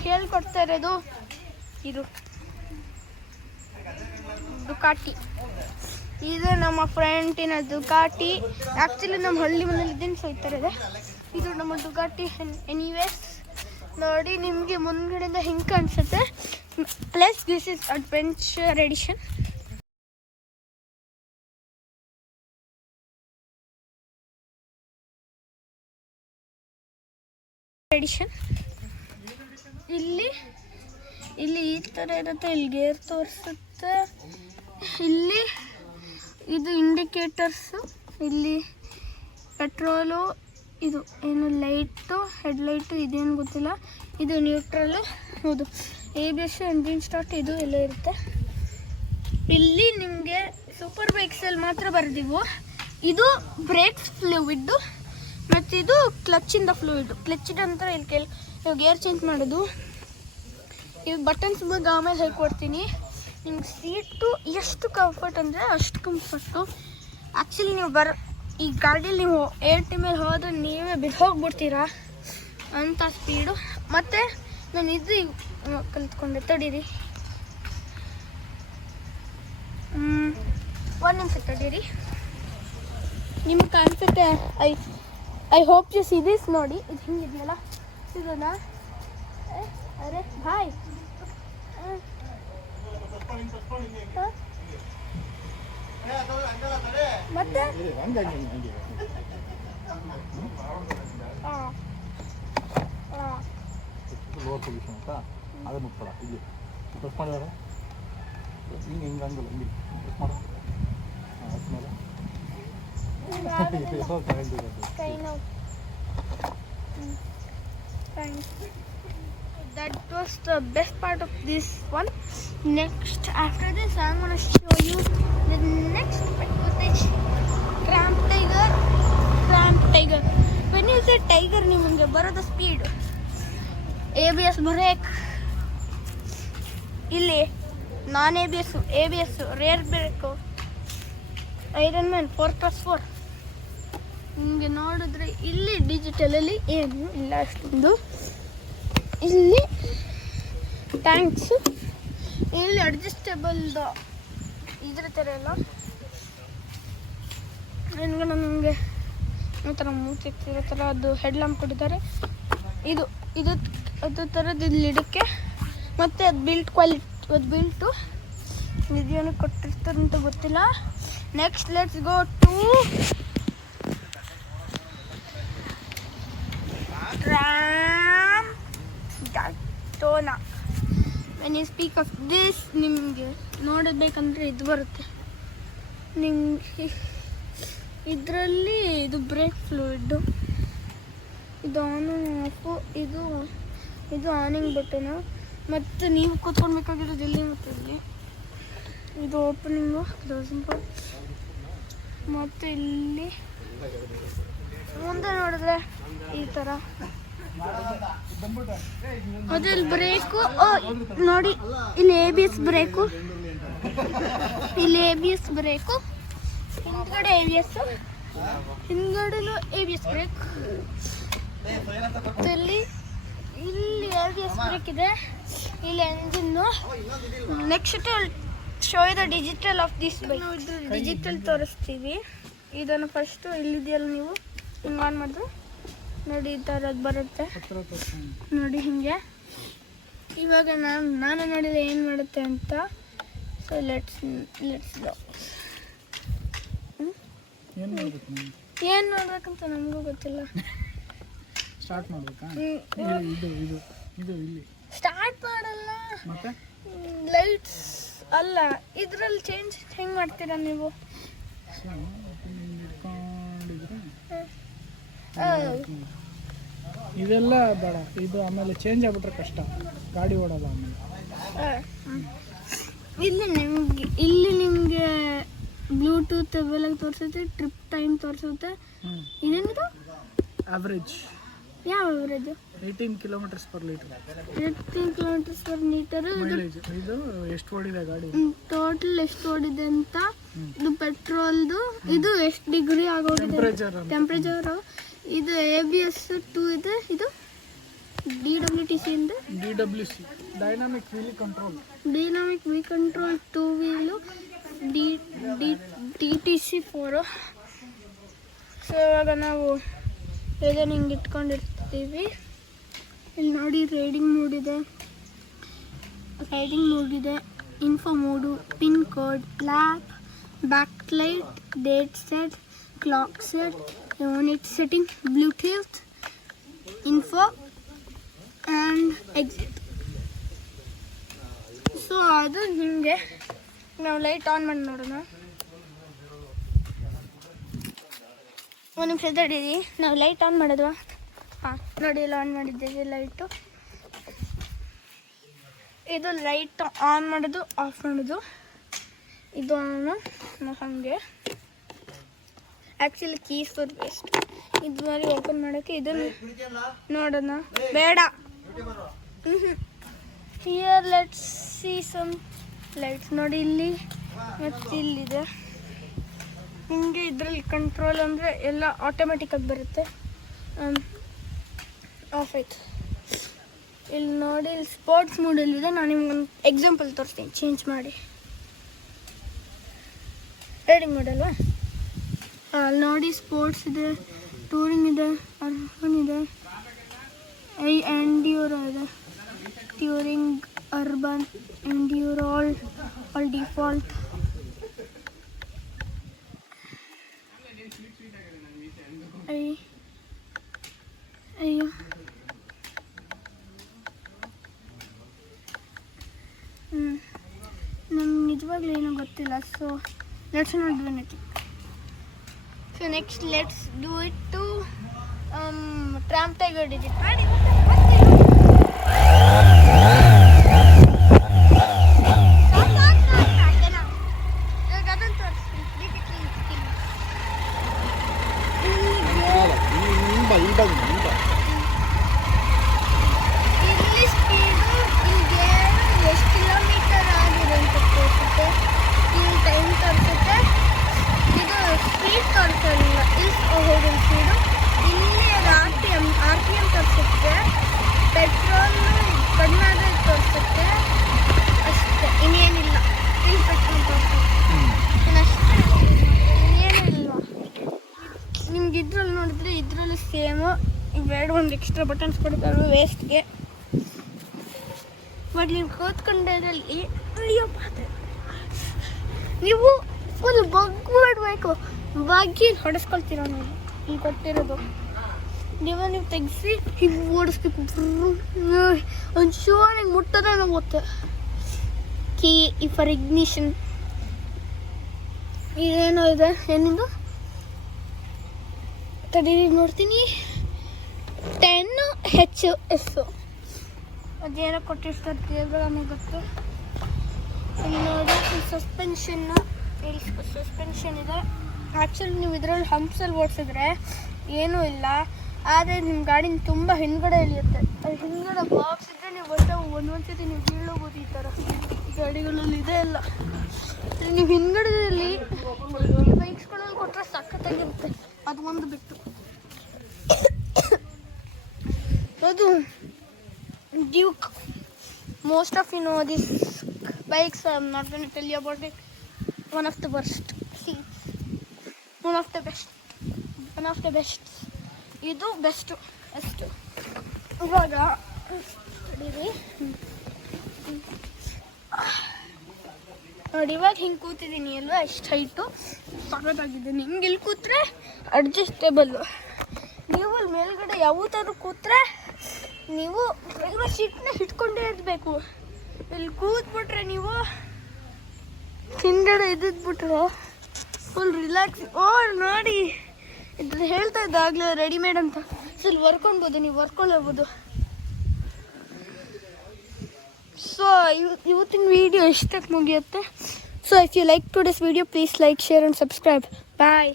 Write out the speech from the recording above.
ನಿಮ್ಗೆ ಹೇಳ್ಕೊಡ್ತಾ ಇರೋದು ಇದು ಡುಕಾಟಿ. ಇದು ನಮ್ಮ ಫ್ರೆಂಟಿನ ಡುಕಾಟಿ. ಆ್ಯಕ್ಚುಲಿ ನಮ್ಮ ಹಳ್ಳಿ ಮನೇಲಿ ಇದ್ದೀನಿ, ಸೊ ಈ ಥರ ಇದೆ. ಇದು ನಮ್ಮ ಡುಕಾಟಿ. ಎನಿವೇಸ್ ನೋಡಿ ನಿಮಗೆ ಮುಂದ್ಗಡೆಯಿಂದ ಹೆಂಗೆ ಕಾಣಿಸುತ್ತೆ. Plus this is adventure edition. ಇಲ್ಲಿ ಈ ಥರ ಇರುತ್ತೆ. ಇಲ್ಲಿ ಗೇರ್ ತೋರಿಸುತ್ತೆ. ಇಲ್ಲಿ ಇದು ಇಂಡಿಕೇಟರ್ಸು. ಇಲ್ಲಿ ಪೆಟ್ರೋಲು, ಇದು ಏನು ಲೈಟು, ಹೆಡ್ಲೈಟು, ಇದೇನು ಗೊತ್ತಿಲ್ಲ. ಇದು ನ್ಯೂಟ್ರಲ್ಲು. ಹೌದು, ABS, ಎಂಜಿನ್ ಸ್ಟಾರ್ಟ್, ಇದು ಎಲ್ಲ ಇರುತ್ತೆ. ಇಲ್ಲಿ ನಿಮಗೆ ಸೂಪರ್ ಬೈಕ್ಸಲ್ಲಿ ಮಾತ್ರ ಬರೆದಿವು. ಇದು ಬ್ರೇಕ್ಸ್ ಫ್ಲೂಯಿಡ್ಡು ಮತ್ತು ಇದು ಕ್ಲಚ್ಚಿಂದ ಫ್ಲೂಯಿಡು. ಕ್ಲಚ್ಚಿದ ನಂತರ ಇಲ್ಲಿ ಗೇರ್ ಚೇಂಜ್ ಮಾಡೋದು. ಇದು ಬಟನ್ಸ್ ಬಗ್ಗೆ ಆಮೇಲೆ ಹೇಳ್ಕೊಡ್ತೀನಿ. ನಿಮ್ಗೆ ಸೀಟು ಎಷ್ಟು ಕಂಫರ್ಟ್ ಅಂದರೆ ಅಷ್ಟು ಕಂಫರ್ಟು. ಆ್ಯಕ್ಚುಲಿ ನೀವು ಈ ಗಾಡೀಲಿ ನೀವು 80 ಮೇಲೆ ಹೋದರೆ ನೀವೇ ಹೋಗ್ಬಿಡ್ತೀರಾ ಅಂಥ ಸ್ಪೀಡು. ಮತ್ತು ನಾನು ಇದು ಕಲಿತ್ಕೊಂಡೆ, ತಡೀರಿ, ಒಂದು ನಿಮಿಷ ತಡೀರಿ, ನಿಮ್ಗೆ ಕಾಣಿಸುತ್ತೆ. I hope U see this. ನೋಡಿ ಇದು ಹಿಂಗಿದೆಯಲ್ಲ, ಇದನ್ನ ಅರೆ ಬಾಯ್ ಮತ್ತೆ ಲೋವರ್ ಪೊಸಿಷನ್ ಅಂತ ಅದನ್ನು ಮುಟ್ಬೇಡ. ಇಲ್ಲಿ ಪ್ರೆಸ್ ಮಾಡಿದಾಗ ಹಿಂಗೆ ಹಿಂಗೆ ಹಂಗಲ್ಲ, ಹಿಂಗೆ ಪ್ರೆಸ್ ಮಾಡು. That was the best part of this one. Next, after this, I'm going to show you the next footage. Cramp Tiger. When you say tiger, ನಿಮಗೆ ಬರೋದು ಸ್ಪೀಡ್. ABS ಬ್ರೇಕ್, ಇಲ್ಲಿ non ABS rear brake, iron man 4x4. ನಿಮಗೆ ನೋಡಿದ್ರೆ ಇಲ್ಲಿ ಡಿಜಿಟಲಲ್ಲಿ ಏನು ಇಲ್ಲ ಅಷ್ಟೊಂದು. ಇಲ್ಲಿ ಟ್ಯಾಂಕ್ಸು, ಇಲ್ಲಿ ಅಡ್ಜಸ್ಟೇಬಲ್ದು ಇದ್ರ ಥರ ಎಲ್ಲ. ನನಗೆ ಈ ಥರ ಮೂತಿರೋ ಥರ ಅದು ಹೆಡ್ ಲ್ಯಾಂಪ್ ಕೊಟ್ಟಿದ್ದಾರೆ. ಇದು ಅದು ಥರದ್ದು ಇಲ್ಲಿ ಇಡಕ್ಕೆ. ಮತ್ತು ಅದು ಬಿಲ್ಟು ಇದೇನು ಕೊಟ್ಟಿರ್ತಾರೆ ಅಂತ ಗೊತ್ತಿಲ್ಲ. Next let's go to Daytona. When you speak of this, ನಿಮಗೆ ನೋಡಬೇಕಂದ್ರೆ ಇದು ಬರುತ್ತೆ. ನಿಮಗೆ ಇದರಲ್ಲಿ ಇದು ಬ್ರೇಕ್ ಫ್ಲೂಯಿಡ್ಡು, ಇದು ಆನು ಆಫು, ಇದು ಆನಿಂಗ್ ಬಟನು. ಮತ್ತು ನೀವು ಕೂತ್ಕೊಳ್ಬೇಕಾಗಿರೋದು ಇಲ್ಲಿ ಮತ್ತು ಇಲ್ಲಿ. ಇದು ಓಪನಿಂಗು, ಕ್ಲೋಸಿಂಗು. ಮತ್ತು ಇಲ್ಲಿ ಮುಂದೆ ನೋಡಿದ್ರೆ ಈ ಥರ ಅದ್ರಲ್ಲಿ ಬ್ರೇಕು. ನೋಡಿ ಇಲ್ಲಿ ABS ಬ್ರೇಕು, ಹಿಂದ್ಗಡೆ ಹಿಂದ್ಗಡೆಲೂ ABS ಬ್ರೇಕ್. ಇಲ್ಲಿ ABS ಬ್ರೇಕ್ ಇದೆ, ಇಲ್ಲಿ engine. Next show the digital of this bike. Digital ತೋರಿಸ್ತೀವಿ. ಇದನ್ನು ಫಸ್ಟು ಇಲ್ಲಿದೆಯಲ್ಲ, ನೀವು ಹಿಂಗೆ ಆನ್ ಮಾಡಿದ್ರೆ ನೋಡಿ ಈ ಥರದ್ದು ಬರುತ್ತೆ. ನೋಡಿ ಹಿಂಗೆ. ಇವಾಗ ನಾನು ನೋಡಿದ ಏನು ಮಾಡುತ್ತೆ ಅಂತ. So let's go. ಏನು ಮಾಡ್ಬೇಕಂತ ನನಗೂ ಗೊತ್ತಿಲ್ಲ. ಸ್ಟಾರ್ಟ್ ಮಾಡಬೇಕಾ? ಸ್ಟಾರ್ಟ್ ಮಾಡಲ್ಲ, ಲೈಟ್ಸ್ ಅಲ್ಲ, ಇದರಲ್ಲಿ ಚೇಂಜ್ ಹೆಂಗೆ ಮಾಡ್ತೀರಾ ನೀವು? ಇದೆಲ್ಲ ಬೇಡ, ಇದು ಆಮೇಲೆ ಚೇಂಜ್ ಆಗ್ಬಿಟ್ರೆ ಕಷ್ಟ, ಗಾಡಿ ಓಡೋಲ್ಲ ಆಮೇಲೆ. ಇಲ್ಲಿ ನಿಮಗೆ ಬ್ಲೂಟೂತ್ ಅವೆಲ್ಲ ತೋರಿಸುತ್ತೆ, ಟ್ರಿಪ್ ಟೈಮ್ ತೋರಿಸುತ್ತೆ. ಇದೇನಿದು? ಅವರೇಜ್. ಯಾವ average? 18 kilometres per litre. 18 kilometres per litre. ಇದು ಎಷ್ಟು ಓಡಿದೆ ಗಾಡಿ? ಟೋಟಲ್ ಎಷ್ಟು ಓಡಿದೆ ಅಂತ. ಇದು ಪೆಟ್ರೋಲ್ದು. ಇದು ಎಷ್ಟು ಡಿಗ್ರಿ ಆಗೋಗಿದೆ ಟೆಂಪ್ರೇಚರ್. ಇದು ABS 2 ಇದೆ. ಇದು DWTC ಅಂದರೆ DWC dynamic wheel control. Dynamic V control 2 wheel DTC 4. So ಇವಾಗ ನಾವು ಇದನ್ನು ಹಿಂಗೆ ಇಟ್ಕೊಂಡಿರ್ತೀವಿ. ಇಲ್ಲಿ ನೋಡಿ ರೈಡಿಂಗ್ ಮೋಡ್ ಇದೆ, info mode, pin code, lap, backlight, date set, clock set, unit setting, Bluetooth, info and exit. So ಅದು ನಿಮಗೆ ನಾವು ಲೈಟ್ ಆನ್ ಮಾಡಿ ನೋಡೋಣ. ಒಂದು ನಿಮಿಷ ತಡೀರಿ, ನಾವು ಲೈಟ್ ಆನ್ ಮಾಡಿದ್ವಾ? ಹಾಂ ನೋಡಿ, ಇಲ್ಲಿ ಆನ್ ಮಾಡಿದ್ದೇವೆ ಲೈಟು. ಇದು ಲೈಟ್ ಆನ್ ಮಾಡೋದು ಆಫ್ ಮಾಡೋದು, ಇದು ಹಾಗೆ ಆ್ಯಕ್ಚುಲಿ ಕೀಸ್ ಫಾರ್ ವೇಸ್ಟ್. ಇದು ಮಾಡಿ ಓಪನ್ ಮಾಡೋಕ್ಕೆ ಇದನ್ನು ನೋಡೋಣ ಬೇಡ. Here let's see some lights. ನೋಡಿ ಇಲ್ಲಿ ಮತ್ತು ಇಲ್ಲಿದೆ. ನಿಮಗೆ ಇದರಲ್ಲಿ ಕಂಟ್ರೋಲ್ ಅಂದರೆ ಎಲ್ಲ ಆಟೋಮೆಟಿಕ್ಕಾಗಿ ಬರುತ್ತೆ. ಆಫ್ ಆಯ್ತು. ಇಲ್ಲಿ ನೋಡಿ, ಇಲ್ಲಿ ಸ್ಪೋರ್ಟ್ಸ್ ಮೂಡಲ್ಲಿದೆ. ನಾನು ನಿಮ್ಗೊಂದು ಎಕ್ಸಾಂಪಲ್ ತೋರಿಸ್ತೀನಿ ಚೇಂಜ್ ಮಾಡಿ. ರೈಡಿಂಗ್ ಮಾಡಲ್ವಾ? ಅಲ್ಲಿ ನೋಡಿ ಸ್ಪೋರ್ಟ್ಸ್ ಇದೆ, ಟೂರಿಂಗ್ ಇದೆ, ಅರ್ಬನ್ ಇದೆ, ಎಂಡ್ಯೂರೋ ಇದೆ. Touring, urban, enduro all default. ಅಯ್ಯೋ ನಮ್ಗೆ ನಿಜವಾಗ್ಲೂ ಏನೋ ಗೊತ್ತಿಲ್ಲ. So let's not do anything. So next let's do it to tramp tiger digit ಮಾಡಿ. ಇಲ್ಲಿ ಸ್ಪೀಡು ಇಲ್ಲಿಗೆ ಎಷ್ಟು ಕಿಲೋಮೀಟರ್ ಆಗಿದೆ ಅಂತ ತೋರಿಸುತ್ತೆ. ಇಲ್ಲಿ ಟೈಮ್ ತೋರಿಸುತ್ತೆ. ಇದು ಸ್ಪೀಡ್ ತೋರಿಸಲ್ಲ, ಇಲ್ಲಿ ಹೋಗೋ ಸ್ಪೀಡು. ಇಲ್ಲಿ ಆರ್ ಪಿ ಎಮ್ ತೋರಿಸುತ್ತೆ. ಪೆಟ್ರೋಲು ಕಡಿಮೆ ಆದರೆ ತೋರಿಸುತ್ತೆ ಅಷ್ಟೇ, ಇನ್ನೇನಿಲ್ಲ. ಇಲ್ಲಿ ಪೆಟ್ರೋಲ್ ತೋರಿಸುತ್ತೆ ಅಷ್ಟೇ, ಇನ್ನೇನಿಲ್ಲ. ನಿಮ್ಗೆ ಇದ್ರಲ್ಲಿ ನೋಡಿದ್ರೆ ಇದರಲ್ಲೂ ಸೇಮು. ಇವೆರಡು ಒಂದು ಎಕ್ಸ್ಟ್ರಾ ಬಟನ್ಸ್ ಕೊಡ್ತಾರೆ ವೇಸ್ಟ್ಗೆ. ಬಟ್ ನೀವು ಕೂತ್ಕೊಂಡಲ್ಲಿ ನೀವು ಫುಲ್ ಬಗ್ಗಬೇಕು, ಬಗ್ಗಿ ಹೊಡೆಸ್ಕೊಳ್ತೀರ. ನೀವು ಇಲ್ಲಿ ಕೊಟ್ಟಿರೋದು ನೀವು ತೆಗಿಸಿ ಹೀಗೆ ಓಡಿಸ್ಬೇಕು. ಒಂಚೂರು ಹಿಂಗೆ ಮುಟ್ಟೋದೇ ಗೊತ್ತೆ. Key for ignition. ಇದೇನೋ ಇದೆ, ಏನಿದು ತಡೀರಿ ನೋಡ್ತೀನಿ. 10HS ಅದೇನೋ ಕೊಟ್ಟಿರ್ತಾರೆ ದೇವ್ರ, ನಮಗೆ ಗೊತ್ತು. ಇಲ್ಲಿ ನೋಡಿ ಸಸ್ಪೆನ್ಷನ್ನು, ಇಲ್ಲಿ ಸಸ್ಪೆನ್ಷನ್ ಇದೆ. ಆ್ಯಕ್ಚುಲಿ ನೀವು ಇದರಲ್ಲಿ ಹಂಪ್ಸಲ್ಲಿ ಓಡಿಸಿದ್ರೆ ಏನೂ ಇಲ್ಲ, ಆದರೆ ನಿಮ್ಮ ಗಾಡಿನ ತುಂಬ ಹಿಂದ್ಗಡೆ ಇಳಿಯುತ್ತೆ. ಅದು ಹಿಂದ್ಗಡೆ ಬಾಕ್ಸ್ ಇದ್ದರೆ ನೀವು ಒಟ್ಟು ಒಂದೊಂದ್ಸತಿ ನೀವು ಬೀಳೋಬೋದು. ಈ ಥರ ಗಾಡಿಗಳಲ್ಲಿ ಇದೆ ಎಲ್ಲ. ನೀವು ಹಿಂದ್ಗಡೆಯಲ್ಲಿ ಬೈಕ್ಸ್ಗಳಲ್ಲಿ ಕೊಟ್ಟರೆ ಸಖತ್ತಾಗಿರುತ್ತೆ. ಅದು ಒಂದು ಬಿಟ್ಟು ಅದು Duke. Most of you know this bikes. I'm not going to tell you about it. One of the worst. See, one of the best. ಇದು ಬೆಸ್ಟು ಅಷ್ಟು. ಇವಾಗ ನೋಡಿ, ಇವಾಗ ಹಿಂಗೆ ಕೂತಿದ್ದೀನಿ ಅಲ್ವಾ, ಎಷ್ಟು ಹೈಟು ಸಖತ್ತಾಗಿದೆ. ನಿಮ್ಗೆ ಇಲ್ಲಿ ಕೂತ್ರೆ ಅಡ್ಜಸ್ಟೇಬಲ್ಲು. ನೀವು ಅಲ್ಲಿ ಮೇಲ್ಗಡೆ ಯಾವತ್ತಾದ್ರೂ ಕೂತ್ರೆ ನೀವು ಡ್ರೈವರ್ ಸೀಟ್ನ ಹಿಡ್ಕೊಂಡೇ ಇರಬೇಕು. ಇಲ್ಲಿ ಕೂತ್ಬಿಟ್ರೆ ನೀವು ಹಿಂದ್ಗಡೆ ಇದ್ಬಿಟ್ರೆ ಫುಲ್ ರಿಲ್ಯಾಕ್ಸ್. ನೋಡಿ, ಇದು ಹೇಳ್ತಾ ಇದ್ದಾಗಲೇ ರೆಡಿಮೇಡ್ ಅಂತ. ಸೊ ಇಲ್ಲಿ ವರ್ಕೊಳ್ಬೋದು, ನೀವು ವರ್ಕೊಳ್ಳಬಹುದು. ಸೊ ಇವತ್ತಿನ ವಿಡಿಯೋ ಇಷ್ಟಕ್ಕೆ ಮುಗಿಯುತ್ತೆ. So if you like today's video, please like, share and subscribe. Bye.